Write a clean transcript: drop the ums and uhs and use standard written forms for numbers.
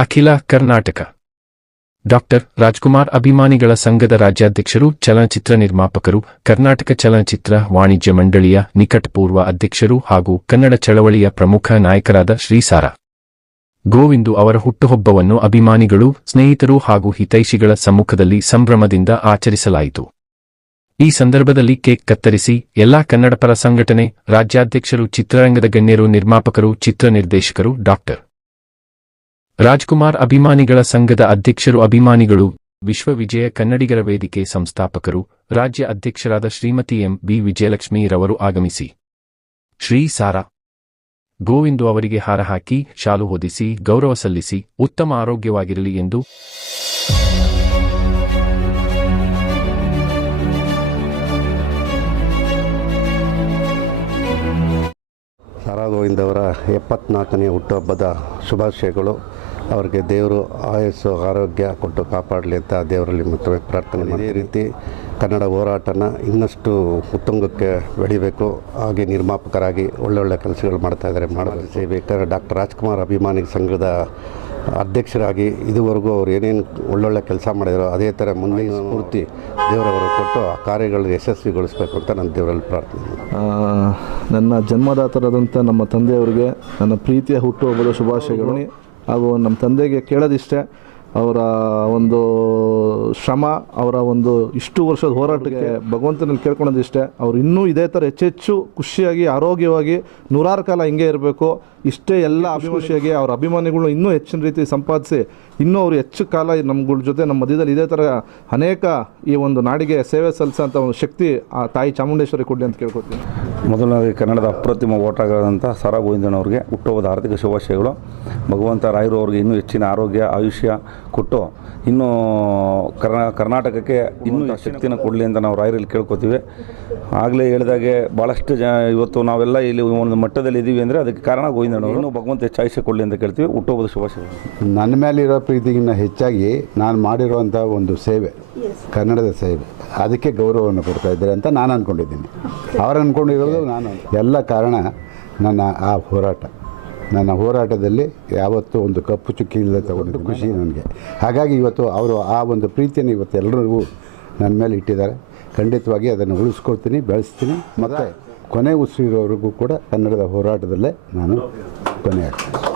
ಅಖಿಲ ಕರ್ನಾಟಕ ಡಾಕ್ಟರ್ ರಾಜ್ಕುಮಾರ್ ಅಭಿಮಾನಿಗಳ ಸಂಘದ ರಾಜ್ಯಾಧ್ಯಕ್ಷರು, ಚಲನಚಿತ್ರ ನಿರ್ಮಾಪಕರು, ಕರ್ನಾಟಕ ಚಲನಚಿತ್ರ ವಾಣಿಜ್ಯ ಮಂಡಳಿಯ ನಿಕಟಪೂರ್ವ ಅಧ್ಯಕ್ಷರು ಹಾಗೂ ಕನ್ನಡ ಚಳವಳಿಯ ಪ್ರಮುಖ ನಾಯಕರಾದ ಶ್ರೀ ಸಾರ ಗೋವಿಂದು ಅವರ ಹುಟ್ಟುಹಬ್ಬವನ್ನು ಅಭಿಮಾನಿಗಳು, ಸ್ನೇಹಿತರು ಹಾಗೂ ಹಿತೈಷಿಗಳ ಸಮ್ಮುಖದಲ್ಲಿ ಸಂಭ್ರಮದಿಂದ ಆಚರಿಸಲಾಯಿತು. ಈ ಸಂದರ್ಭದಲ್ಲಿ ಕೇಕ್ ಕತ್ತರಿಸಿ ಎಲ್ಲಾ ಕನ್ನಡಪರ ಸಂಘಟನೆ, ರಾಜ್ಯಾಧ್ಯಕ್ಷರು, ಚಿತ್ರರಂಗದ ಗಣ್ಯರು, ನಿರ್ಮಾಪಕರು, ಚಿತ್ರ ನಿರ್ದೇಶಕರು, ಡಾಕ್ಟರ್ ರಾಜ್ಕುಮಾರ್ ಅಭಿಮಾನಿಗಳ ಸಂಘದ ಅಧ್ಯಕ್ಷರು, ಅಭಿಮಾನಿಗಳು, ವಿಶ್ವವಿಜಯ ಕನ್ನಡಿಗರ ವೇದಿಕೆ ಸಂಸ್ಥಾಪಕರು, ರಾಜ್ಯ ಅಧ್ಯಕ್ಷರಾದ ಶ್ರೀಮತಿ ಎಂ. ಬಿ. ವಿಜಯಲಕ್ಷ್ಮಿ ರವರು ಆಗಮಿಸಿ ಶ್ರೀ ಸಾರ ಗೋವಿಂದು ಅವರಿಗೆ ಹಾರ ಹಾಕಿ, ಶಾಲು ಹೊದಿಸಿ, ಗೌರವ ಸಲ್ಲಿಸಿ, ಉತ್ತಮ ಆರೋಗ್ಯವಾಗಿರಲಿ ಎಂದು ಸಾರಾ ಗೋವಿಂದ್ ಅವರ 74ನೇ ಹುಟ್ಟುಹಬ್ಬದ ಶುಭಾಶಯಗಳು. ಅವರಿಗೆ ದೇವರು ಆಯಸ್ಸು ಆರೋಗ್ಯ ಕೊಟ್ಟು ಕಾಪಾಡಲಿ ಅಂತ ದೇವರಲ್ಲಿ ಮತ್ತೊಮ್ಮೆ ಪ್ರಾರ್ಥನೆ ಮಾಡಿ. ಇದೇ ರೀತಿ ಕನ್ನಡ ಹೋರಾಟನ ಇನ್ನಷ್ಟು ಉತ್ತುಂಗಕ್ಕೆ ಬೆಳಿಬೇಕು. ಹಾಗೆ ನಿರ್ಮಾಪಕರಾಗಿ ಒಳ್ಳೊಳ್ಳೆ ಕೆಲಸಗಳು ಮಾಡ್ತಾಯಿದ್ದಾರೆ. ಮಾಡಬೇಕು. ಡಾಕ್ಟರ್ ರಾಜ್ಕುಮಾರ್ ಅಭಿಮಾನಿ ಸಂಘದ ಅಧ್ಯಕ್ಷರಾಗಿ ಇದುವರೆಗೂ ಅವ್ರು ಏನೇನು ಒಳ್ಳೊಳ್ಳೆ ಕೆಲಸ ಮಾಡಿದ್ರು ಅದೇ ಥರ ಮುಂದಿನ ಸ್ಫೂರ್ತಿ ದೇವರವರು ಕೊಟ್ಟು ಆ ಕಾರ್ಯಗಳನ್ನು ಯಶಸ್ವಿಗೊಳಿಸಬೇಕು ಅಂತ ನನ್ನ ದೇವರಲ್ಲಿ ಪ್ರಾರ್ಥನೆ. ನನ್ನ ಜನ್ಮದಾತರಾದಂಥ ನಮ್ಮ ತಂದೆಯವರಿಗೆ ನನ್ನ ಪ್ರೀತಿಯ ಹುಟ್ಟುಹಬ್ಬದ ಶುಭಾಶಯಗಳು. ಹಾಗೂ ನಮ್ಮ ತಂದೆಗೆ ಕೇಳೋದಿಷ್ಟೇ, ಅವರ ಒಂದು ಶ್ರಮ, ಅವರ ಒಂದು ಇಷ್ಟು ವರ್ಷದ ಹೋರಾಟಕ್ಕೆ ಭಗವಂತನಲ್ಲಿ ಕೇಳ್ಕೊಳ್ಳೋದಿಷ್ಟೇ. ಅವರು ಇನ್ನೂ ಇದೇ ಥರ ಹೆಚ್ಚೆಚ್ಚು ಖುಷಿಯಾಗಿ ಆರೋಗ್ಯವಾಗಿ ನೂರಾರು ಕಾಲ ಹಿಂಗೆ ಇರಬೇಕು. ಇಷ್ಟೇ ಎಲ್ಲ ಅಭಿಮಾನಿಯಾಗಿ ಅವರ ಅಭಿಮಾನಿಗಳು ಇನ್ನೂ ಹೆಚ್ಚಿನ ರೀತಿ ಸಂಪಾದಿಸಿ ಇನ್ನೂ ಅವರು ಹೆಚ್ಚು ಕಾಲ ನಮ್ಗಳ ಜೊತೆ ನಮ್ಮ ಮಧ್ಯದಲ್ಲಿ ಇದೇ ಥರ ಅನೇಕ ಈ ಒಂದು ನಾಡಿಗೆ ಸೇವೆ ಸಲ್ಲಿಸೋಂಥ ಒಂದು ಶಕ್ತಿ ಆ ತಾಯಿ ಚಾಮುಂಡೇಶ್ವರಿ ಕೊಡಲಿ ಅಂತ ಕೇಳ್ಕೊತೀನಿ. ಮೊದಲನೇದಾಗಿ ಕನ್ನಡದ ಅಪ್ರತಿಮ ಓಟಗಾರರಂಥ ಸಾರಾ ಗೋವಿಂದನವ್ರಿಗೆ ಹುಟ್ಟುಹಬ್ಬದ ಆರ್ಥಿಕ ಶುಭಾಶಯಗಳು. ಭಗವಂತ ರಾಯರು ಅವ್ರಿಗೆ ಇನ್ನೂ ಹೆಚ್ಚಿನ ಆರೋಗ್ಯ ಆಯುಷ್ಯ ಕೊಟ್ಟು ಇನ್ನೂ ಕರ್ನಾಟಕಕ್ಕೆ ಇನ್ನೂ ಶಕ್ತಿನ ಕೊಡಲಿ ಅಂತ ನಾವು ರಾಯರಲ್ಲಿ ಕೇಳ್ಕೊತೀವಿ. ಆಗಲೇ ಹೇಳಿದಾಗೆ ಭಾಳಷ್ಟು ಇವತ್ತು ನಾವೆಲ್ಲ ಇಲ್ಲಿ ಒಂದು ಮಟ್ಟದಲ್ಲಿ ಇದ್ದೀವಿ ಅಂದರೆ ಅದಕ್ಕೆ ಕಾರಣ ಗೋವಿಂದನವರು. ಇನ್ನೂ ಭಗವಂತ ಹೆಚ್ಚು ಆಯುಷ್ಯ ಕೊಡಲಿ ಅಂತ ಕೇಳ್ತೀವಿ. ಹುಟ್ಟುಹಬ್ಬದ ಶುಭಾಶಯಗಳು. ನನ್ನ ಮೇಲಿರೋ ಪ್ರೀತಿಗಿನ್ನ ಹೆಚ್ಚಾಗಿ ನಾನು ಮಾಡಿರುವಂಥ ಒಂದು ಸೇವೆ, ಕನ್ನಡದ ಸೇವೆ, ಅದಕ್ಕೆ ಗೌರವವನ್ನು ಕೊಡ್ತಾ ಇದ್ದಾರೆ ಅಂತ ನಾನು ಅಂದ್ಕೊಂಡಿದ್ದೀನಿ. ಅವ್ರು ಅಂದ್ಕೊಂಡಿರೋದು ನಾನು ಎಲ್ಲ ಕಾರಣ ನನ್ನ ಆ ಹೋರಾಟ. ನನ್ನ ಹೋರಾಟದಲ್ಲಿ ಯಾವತ್ತೂ ಒಂದು ಕಪ್ಪು ಚುಕ್ಕಿ ಇಲ್ಲದೆ ತಗೊಂಡಿದ್ದು ಖುಷಿ ನನಗೆ. ಹಾಗಾಗಿ ಇವತ್ತು ಅವರು ಆ ಒಂದು ಪ್ರೀತಿಯನ್ನು ಇವತ್ತು ಎಲ್ಲರಿಗೂ ನನ್ನ ಮೇಲೆ ಇಟ್ಟಿದ್ದಾರೆ. ಖಂಡಿತವಾಗಿ ಅದನ್ನು ಉಳಿಸ್ಕೊಳ್ತೀನಿ, ಬೆಳೆಸ್ತೀನಿ. ಮತ್ತು ಕೊನೆ ಉಸಿರೋವರೆಗೂ ಕೂಡ ಕನ್ನಡದ ಹೋರಾಟದಲ್ಲೇ ನಾನು ಕೊನೆ ಆಗ್ತೀನಿ.